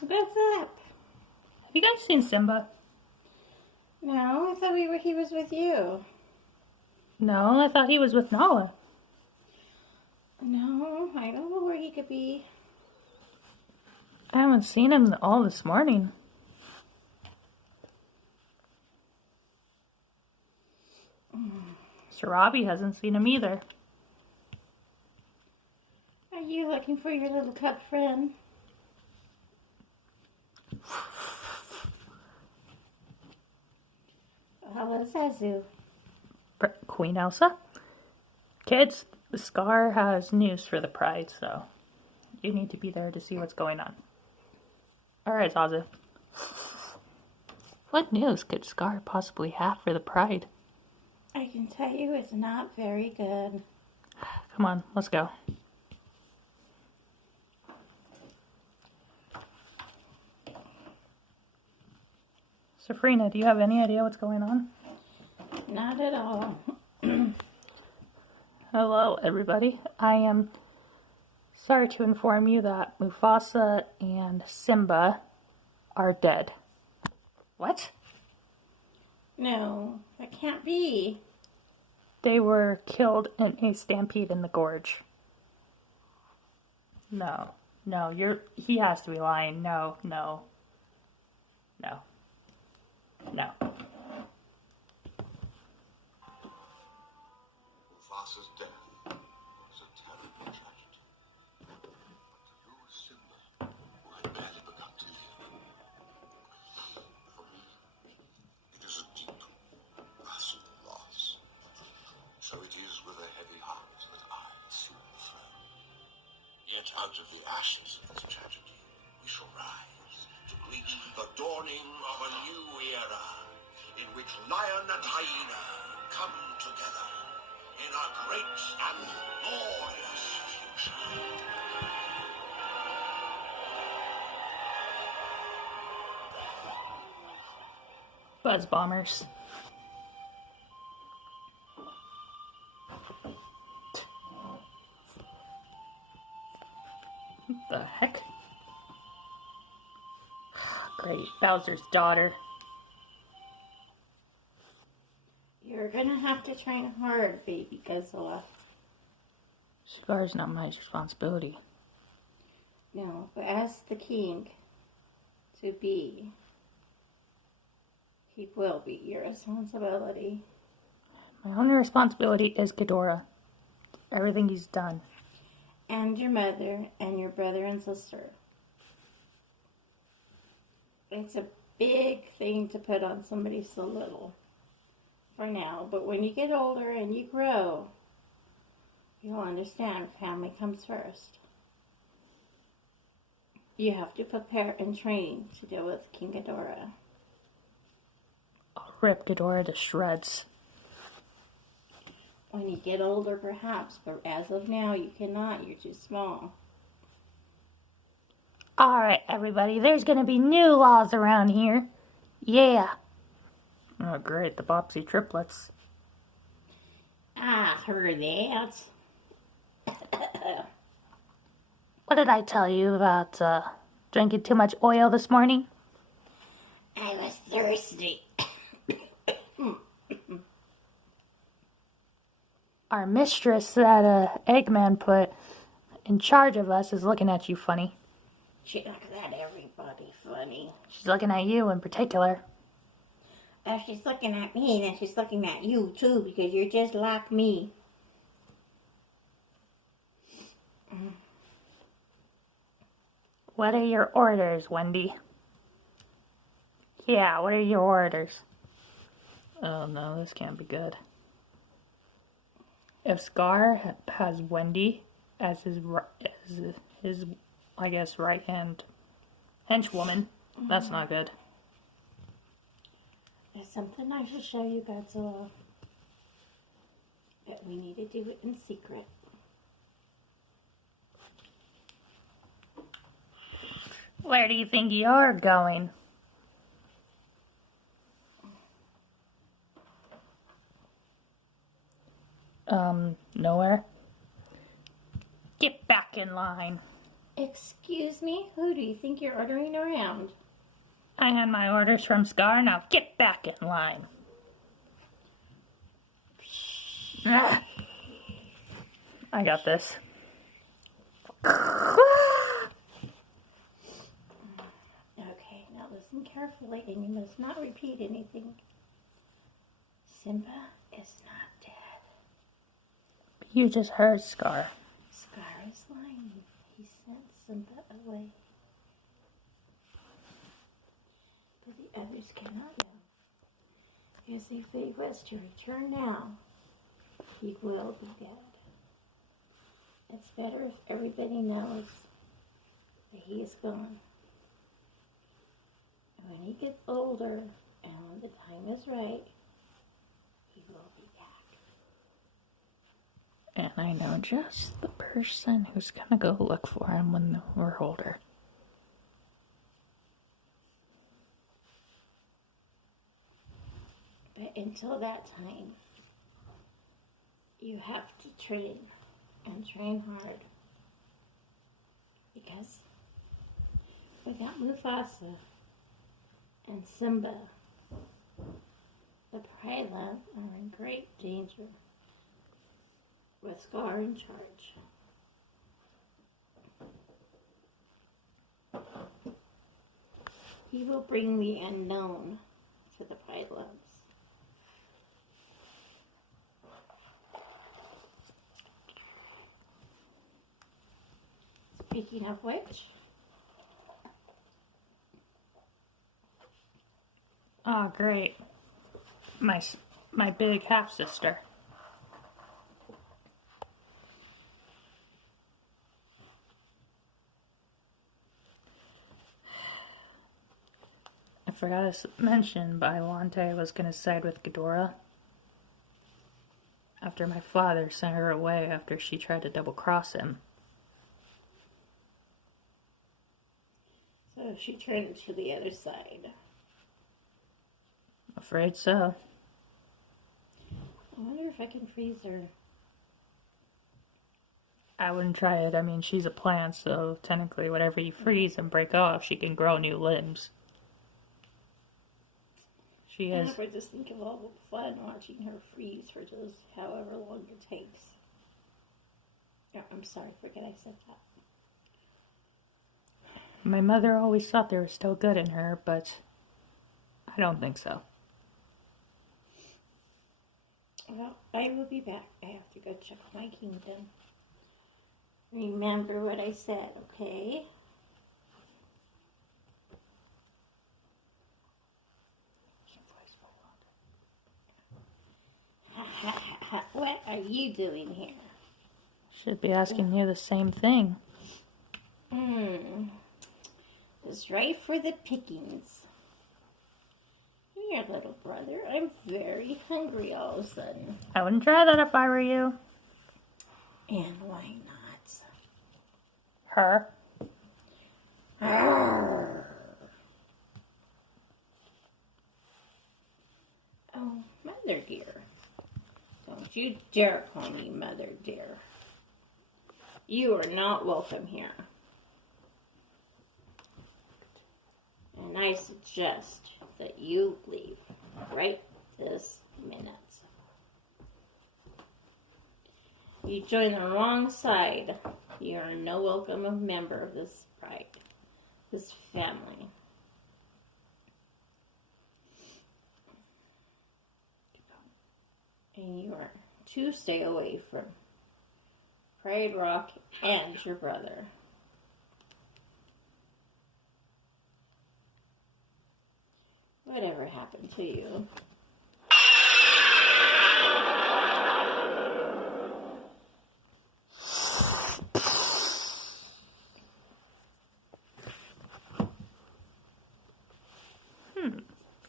What's up? Have you guys seen Simba? No, I thought he was with you. No, I thought he was with Nala. No, I don't know where he could be. I haven't seen him all this morning. Sir Robbie hasn't seen him either. Are you looking for your little cub friend? Hello, Zazu. Queen Elsa? Kids, the Scar has news for the Pride, so you need to be there to see what's going on. Alright, Zazu. What news could Scar possibly have for the Pride? I can tell you it's not very good. Come on, let's go. Safrina, do you have any idea what's going on? Not at all. Hello, everybody. I am sorry to inform you that Mufasa and Simba are dead. What? No, that can't be. They were killed in a stampede in the gorge. No, he has to be lying. No. Mufasa's death was a terrible tragedy. But to lose Simba, who had barely begun to live, for me, it is a deep, massive loss. So it is with a heavy heart that I assume the throne. Yet out of the ashes of this tragedy, we shall rise to greet the dawning of a new era, in which lion and hyena come together in a great and glorious future. Buzz bombers. What the heck? Great, Bowser's daughter. You're gonna have to train hard, baby Godzilla. Scar's not my responsibility. No, but as the king to be, he will be your responsibility. My only responsibility is Ghidorah. Everything he's done. And your mother and your brother and sister. It's a big thing to put on somebody so little for now, but when you get older and you grow, you'll understand family comes first. You have to prepare and train to deal with King Ghidorah. I'll rip Ghidorah to shreds. When you get older, perhaps, but as of now, you cannot. You're too small. Alright, everybody, there's gonna be new laws around here. Yeah. Oh, great, the Bopsy triplets. I heard that. What did I tell you about drinking too much oil this morning? I was thirsty. Our mistress that Eggman put in charge of us is looking at you funny. She looks at everybody funny. She's looking at you in particular. If she's looking at me, then she's looking at you too, because you're just like me. What are your orders, Wendy? Yeah, what are your orders? Oh no, this can't be good. If Scar has Wendy as his I guess, right-hand henchwoman, that's not good. There's something I should show you, Godzilla. But we need to do it in secret. Where do you think you're going? Nowhere. Get back in line. Excuse me? Who do you think you're ordering around? I had my orders from Scar, now get back in line. Ah. I got this. Okay, now listen carefully and you must not repeat anything. Simba is not dead. You just heard Scar. Scar is lying. He sent Simba away. But the others cannot know. Because if he was to return now, he will be dead. It's better if everybody knows that he is gone. And when he gets older and when the time is right, he will be back. And I know just the person who's gonna go look for him when we're older. But until that time, you have to train and train hard. Because without Mufasa and Simba, the Pride Land are in great danger with Scar in charge. He will bring the unknown to the Pride Lands. Speaking of which, Oh, great. My big half-sister. I forgot to mention, Biollante was going to side with Ghidorah after my father sent her away after she tried to double-cross him. so she turned to the other side. Afraid so. I wonder if I can freeze her. I wouldn't try it. I mean, she's a plant, so technically whatever you freeze and break off, she can grow new limbs. She is. I just think of all the fun watching her freeze for just however long it takes. Oh, I'm sorry, forget I said that. My mother always thought there was still good in her, but I don't think so. Well, I will be back. I have to go check my kingdom. Remember what I said, okay? What are you doing here? Should be asking you the same thing. It's right for the pickings. Here, little brother, I'm very hungry all of a sudden. I wouldn't try that if I were you. And why not? Her. Arrgh. Oh, mother dear. Don't you dare call me mother dear. You are not welcome here. And I suggest that you leave right this minute. You join the wrong side. You are no welcome member of this pride, this family. And you are to stay away from Pride Rock and your brother. Whatever happened to you?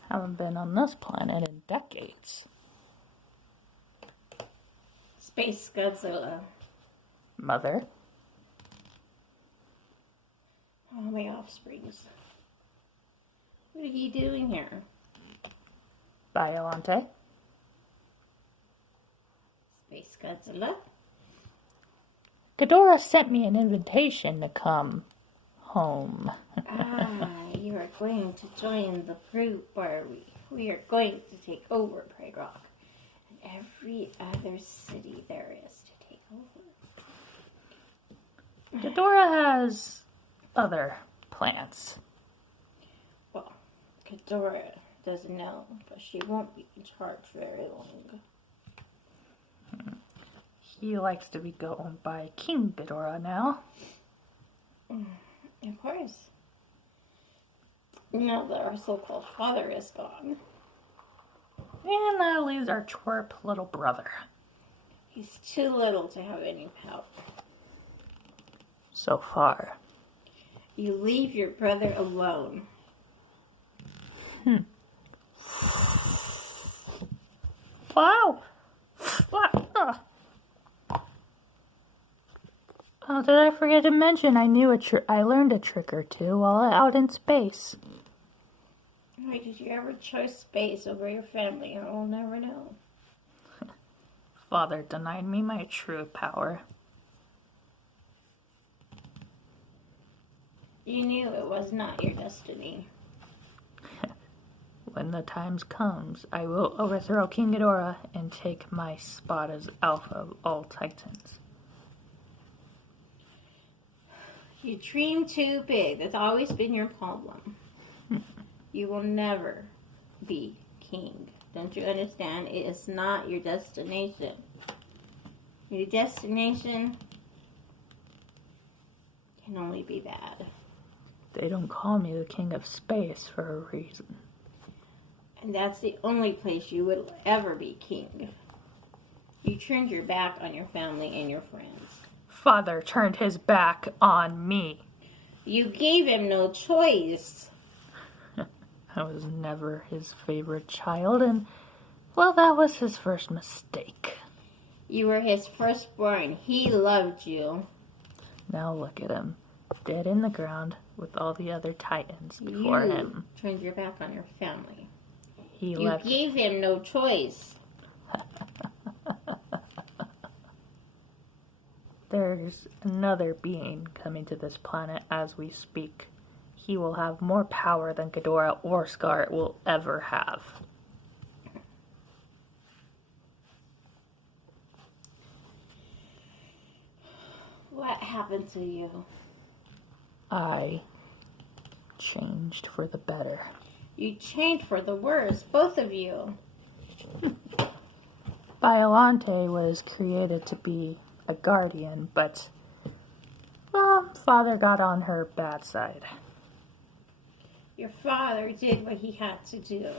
Haven't been on this planet in decades. Space Godzilla. Mother. Oh, my offsprings. What are you doing here? Biollante. Space Godzilla? Ghidorah sent me an invitation to come home. You are going to join the group, are we? We are going to take over Pride Rock and every other city there is to take over. Ghidorah has other plans. Well, Ghidorah doesn't know, but she won't be in charge very long. He likes to be going by King Ghidorah now. Of course. Now that our so-called father is gone. And that leaves our twerp little brother. He's too little to have any power. So far. You leave your brother alone. Wow! Oh, did I forget to mention I learned a trick or two while out in space. Why did you ever choose space over your family? I will never know. Father denied me my true power. You knew it was not your destiny. When the time comes, I will overthrow King Ghidorah and take my spot as Alpha of all Titans. You dream too big. That's always been your problem. You will never be king. Don't you understand? It is not your destination. Your destination can only be bad. They don't call me the King of Space for a reason. And that's the only place you would ever be king. You turned your back on your family and your friends. Father turned his back on me. You gave him no choice. I was never his favorite child, and, well, that was his first mistake. You were his firstborn. He loved you. Now look at him, dead in the ground with all the other Titans before him. You turned your back on your family. You gave him no choice. There's another being coming to this planet as we speak. He will have more power than Ghidorah or Scar will ever have. What happened to you? I changed for the better. You changed for the worse, both of you. Biolante was created to be a guardian, but, well, Father got on her bad side. Your father did what he had to do.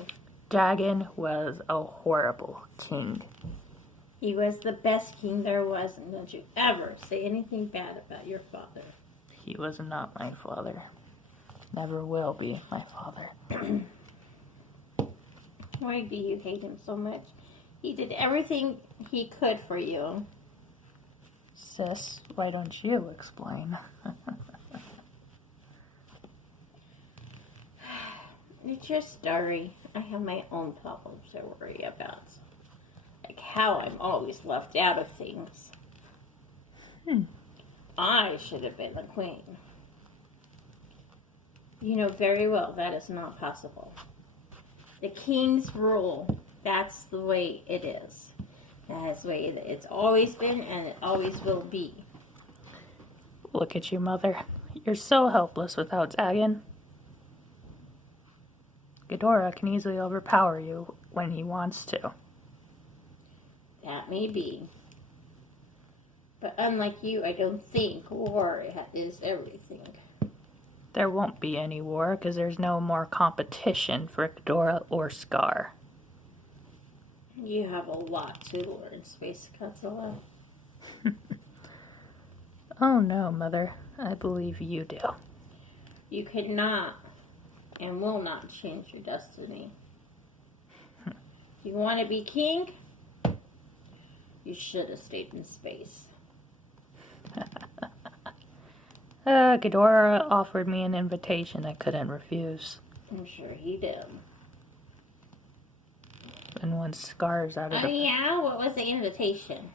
Dagon was a horrible king. He was the best king there was, and don't you ever say anything bad about your father. He was not my father. Never will be my father. Why do you hate him so much? He did everything he could for you. Sis, why don't you explain? It's your story. I have my own problems to worry about. Like how I'm always left out of things. I should have been the queen. You know very well that is not possible. The king's rule, that's the way it is. That's the way it's always been and it always will be. Look at you, Mother. You're so helpless without Dagon. Ghidorah can easily overpower you when he wants to. That may be. But unlike you, I don't think war is everything. There won't be any war because there's no more competition for Ghidorah or Scar. You have a lot to learn, Space Godzilla. Oh no, Mother. I believe you do. You cannot and will not change your destiny. You want to be king? You should have stayed in space. Ghidorah offered me an invitation I couldn't refuse. I'm sure he did. And once Scar's out of Oh yeah? What was the invitation?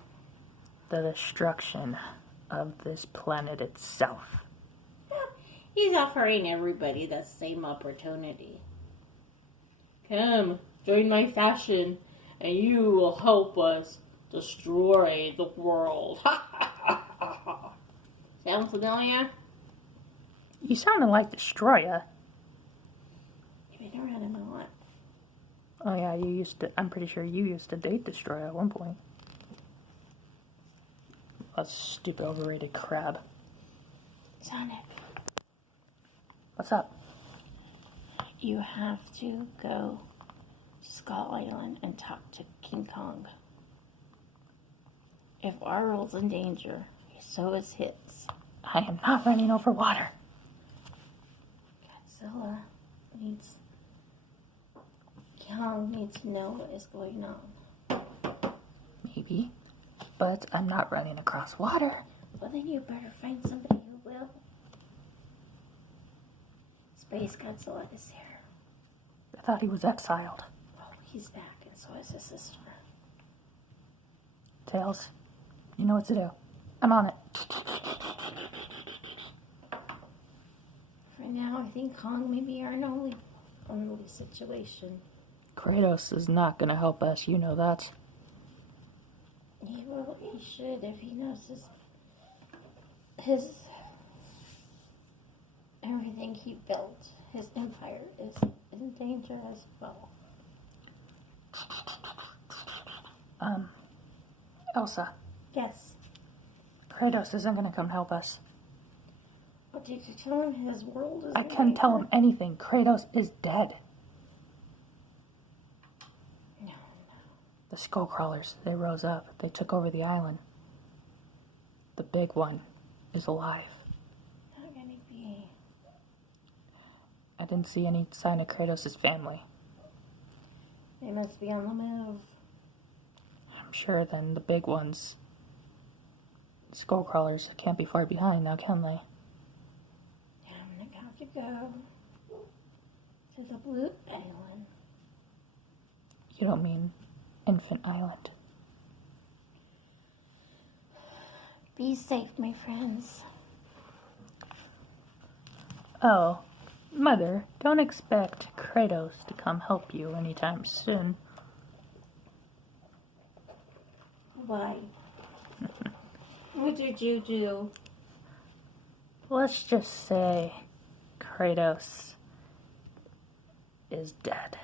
the destruction of this planet itself. He's offering everybody the same opportunity. Come, join my faction, and you will help us destroy the world. Sound familiar? You sounded like Destroyer. You've been around him a lot. Oh yeah, I'm pretty sure you used to date Destroyer at one point. A stupid overrated crab. Sonic, What's up? you have to go to Skull Island and talk to King Kong. If our world's in danger, so is his. I am not running over water. Godzilla needs... Kong needs to know what is going on. Maybe. But I'm not running across water. Well, then you better find somebody who will. Space Godzilla is here. I thought he was exiled. Oh, he's back, and so is his sister. Tails, you know what to do. I'm on it. For now, I think Kong may be our only situation. Kratos is not going to help us, you know that. He should if he knows his everything he built, his empire is in danger as well. Elsa, Yes. Kratos isn't going to come help us. What did you tell him? His world is I in can't tell him danger? anything. Kratos is dead. No. The skull crawlers, they rose up. They took over the island. The big one is alive. Not gonna be. I didn't see any sign of Kratos' family. They must be on the move. I'm sure then the big ones, skull crawlers, can't be far behind now, can they? I'm gonna have to go to the Blue Island. You don't mean Infant Island. Be safe, my friends. Oh, Mother, don't expect Kratos to come help you anytime soon. Why? What did you do? Let's just say Kratos is dead.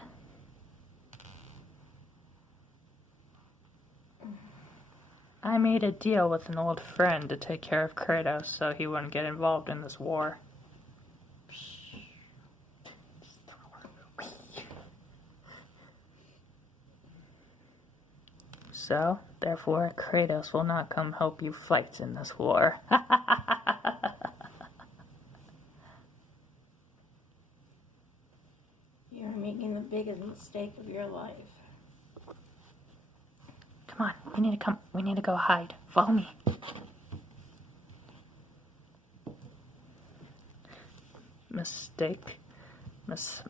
I made a deal with an old friend to take care of Kratos so he wouldn't get involved in this war. So, therefore, Kratos will not come help you fight in this war. You're making the biggest mistake of your life. Come on, we need to go hide. Follow me.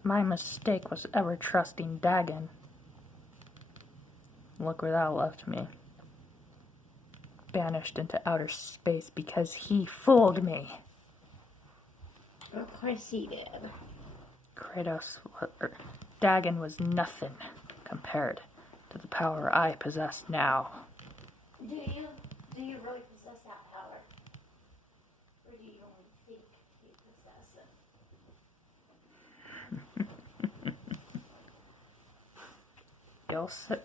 My mistake was ever trusting Dagon. Look where that left me. Banished into outer space because he fooled me. Of course he did. Dagon was nothing compared to the power I possess now. Do you really possess that power? Or do you only think you possess it?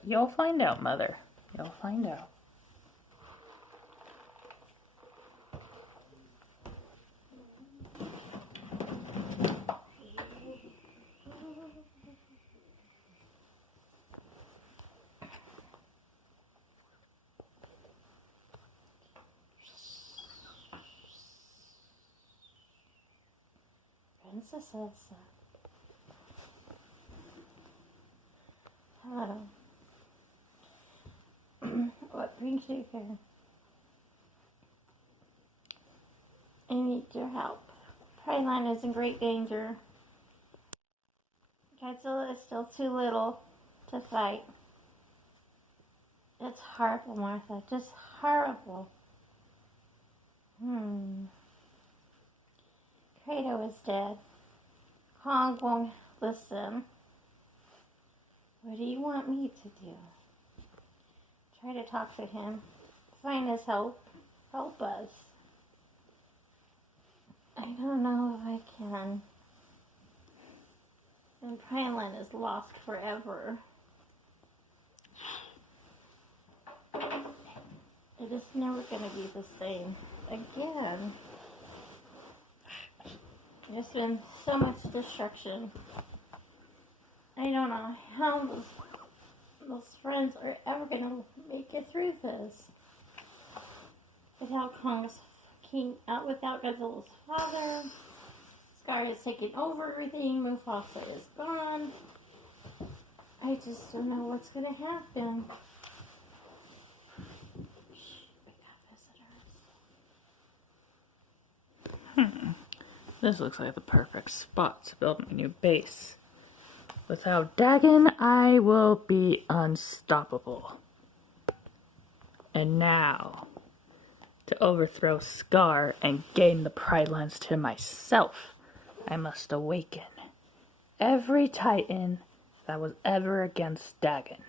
You'll find out, Mother. You'll find out. Princess Elsa. Hello. What brings you here? I need your help. Prideline is in great danger. Godzilla is still too little to fight. It's horrible, Martha. Just horrible. Kratos is dead. Kong won't listen. What do you want me to do? Try to talk to him. Find his help. Help us. I don't know if I can. And Pryland is lost forever. It is never going to be the same again. There's been so much destruction. I don't know how those friends are ever going to make it through this. Without Kong's king, without Godzilla's father, Scar is taking over everything, Mufasa is gone. I just don't know what's going to happen. This looks like the perfect spot to build my new base. Without Dagon, I will be unstoppable. And now, to overthrow Scar and gain the Pride Lands to myself, I must awaken every Titan that was ever against Dagon.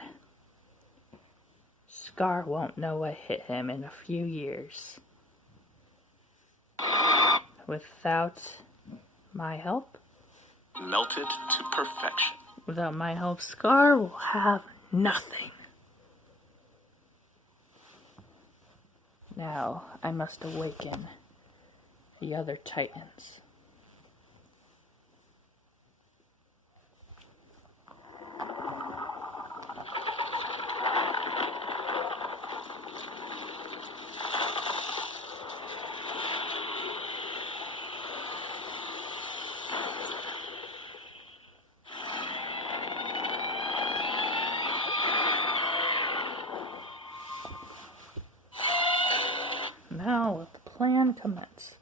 Scar won't know what hit him in a few years. Without my help? Melted to perfection. Without my help, Scar will have nothing. Now, I must awaken the other Titans. Now let the plan commence.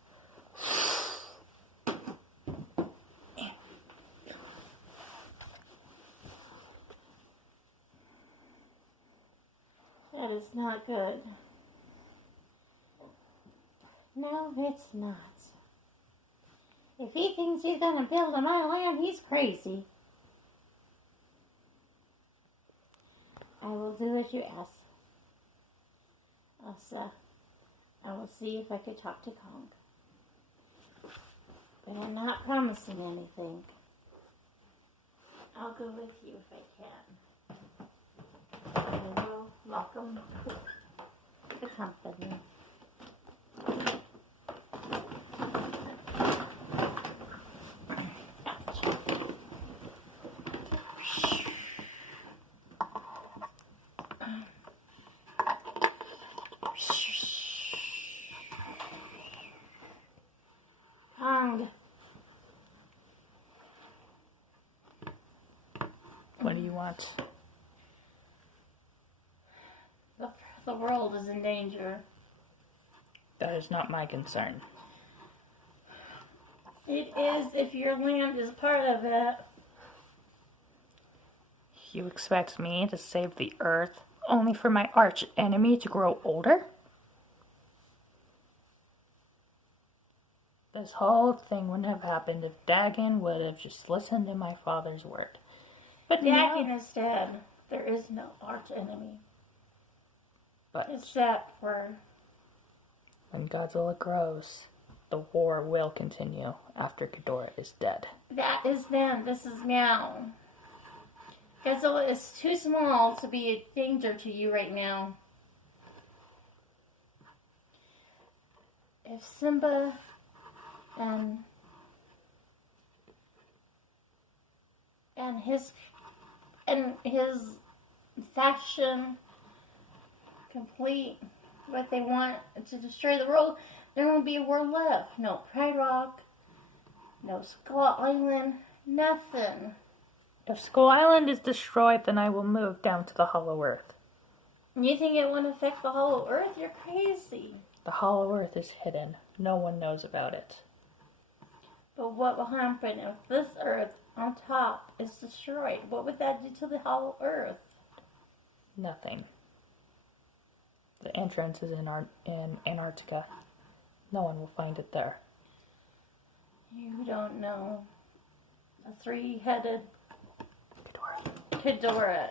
That is not good. No, it's not. If he thinks he's gonna build on my land, he's crazy. I will do as you ask. Elsa, I will see if I could talk to Kong. But I'm not promising anything. I'll go with you if I can. I will welcome the company. Kong, What do you want? the world is in danger. That is not my concern. It is if your land is part of it. You expect me to save the Earth only for my arch enemy to grow older? This whole thing wouldn't have happened if Dagon would have just listened to my father's word. But Dagon now, is dead. There is no arch enemy. but Except for when Godzilla grows, the war will continue after Ghidorah is dead. that is then. This is now. Godzilla is too small to be a danger to you right now. If Simba and his faction complete what they want to destroy the world, there won't be a world left. No Pride Rock, no Skull Island, nothing. If Skull Island is destroyed, then I will move down to the Hollow Earth. You think it won't affect the Hollow Earth? You're crazy. The Hollow Earth is hidden. No one knows about it. But what will happen if this Earth on top is destroyed? What would that do to the Hollow Earth? Nothing. The entrance is in Antarctica. No one will find it there. You don't know. The three-headed Ghidorah. Ghidorah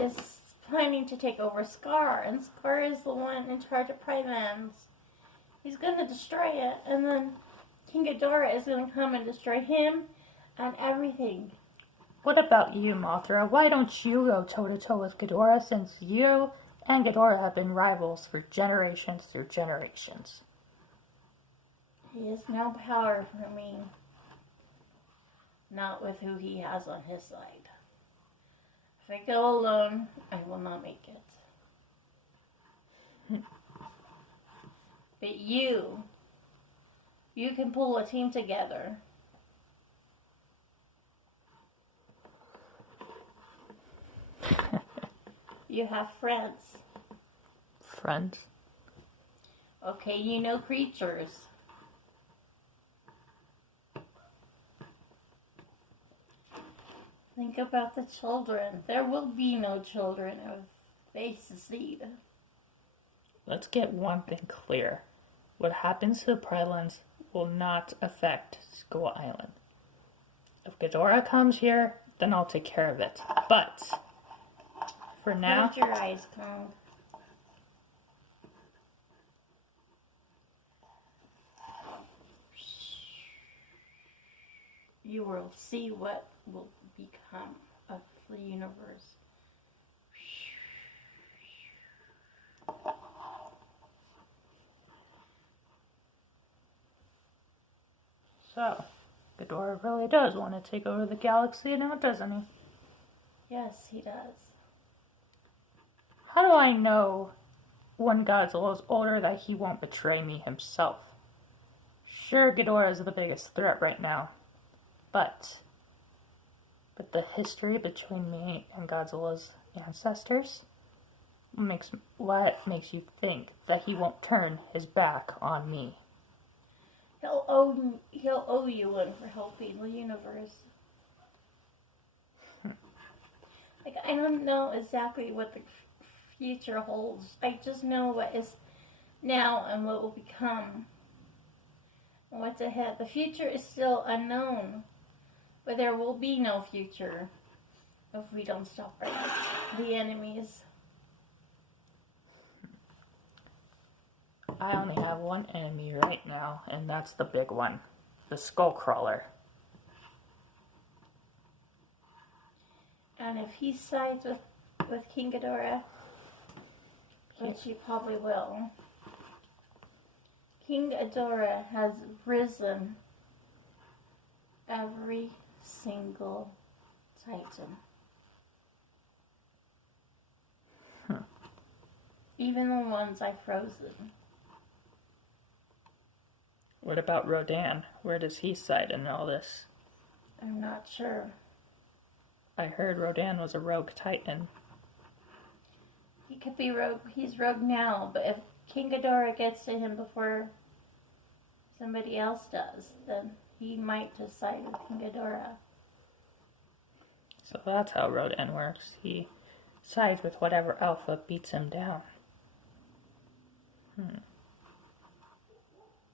is planning to take over Scar, and Scar is the one in charge of Pride Lands. He's going to destroy it, and then King Ghidorah is going to come and destroy him and everything. What about you, Mothra? Why don't you go toe-to-toe with Ghidorah, since you and Ghidorah have been rivals for generations through generations? He has no power for me. Not with who he has on his side. If I go alone, I will not make it. But you can pull a team together. You have friends. Friends? Okay, you know creatures. Think about the children. There will be no children if they secede. Let's get one thing clear. What happens to the Pride Lands will not affect Skull Island. If Ghidorah comes here, then I'll take care of it. But for now, Close your eyes, Kong. You will see what will become of the universe. so Ghidorah really does want to take over the galaxy now, doesn't he? Yes, he does. How do I know when Godzilla is older that he won't betray me himself? Sure, Ghidorah is the biggest threat right now, but the history between me and Godzilla's ancestors, what makes you think that he won't turn his back on me? He'll owe you one for helping the universe. Like, I don't know exactly what the future holds. I just know what is now and what will become. And what's ahead. The future is still unknown. But there will be no future if we don't stop the enemies. I only have one enemy right now, and that's the big one, the Skullcrawler. And if he sides with King Ghidorah, which he probably will, King Ghidorah has risen every single Titan. Even the ones I've frozen. What about Rodan? Where does he side in all this? I'm not sure. I heard Rodan was a rogue Titan. He could be rogue. He's rogue now, but if King Ghidorah gets to him before somebody else does, then he might just side with King Ghidorah. So that's how Rodan works. He sides with whatever alpha beats him down.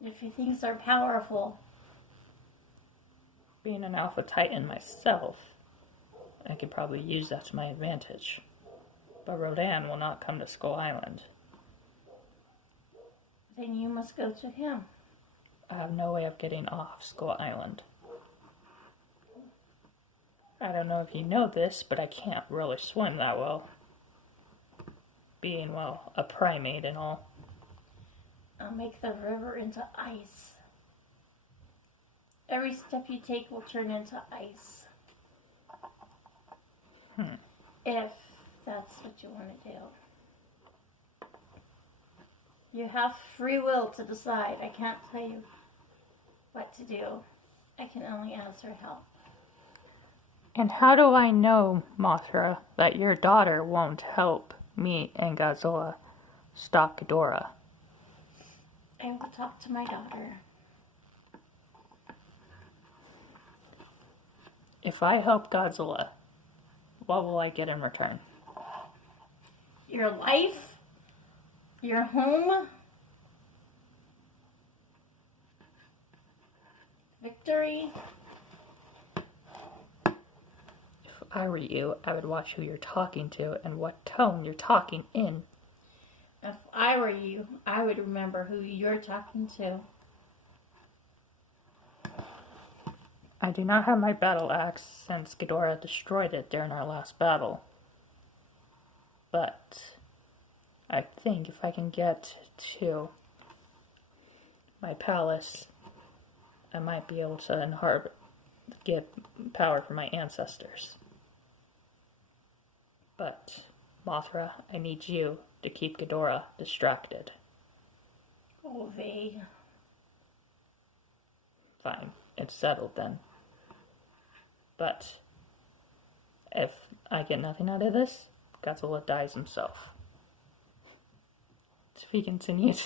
If he thinks they're powerful. Being an alpha Titan myself, I could probably use that to my advantage. But Rodan will not come to Skull Island. Then you must go to him. I have no way of getting off Skull Island. I don't know if you know this, but I can't really swim that well. Being, well, a primate and all. I'll make the river into ice. Every step you take will turn into ice. If that's what you want to do. You have free will to decide. I can't tell you what to do. I can only ask for help. And how do I know, Mothra, that your daughter won't help me and Godzilla stop Ghidorah? I will talk to my daughter. If I help Godzilla, what will I get in return? Your life, your home, victory. If I were you, I would watch who you're talking to and what tone you're talking in. If I were you, I would remember who you're talking to. I do not have my battle axe since Ghidorah destroyed it during our last battle. But I think if I can get to my palace, I might be able to get power from my ancestors. But, Mothra, I need you to keep Ghidorah distracted. Oh, vey. Fine, it's settled then. But, if I get nothing out of this, Godzilla dies himself. To be continued.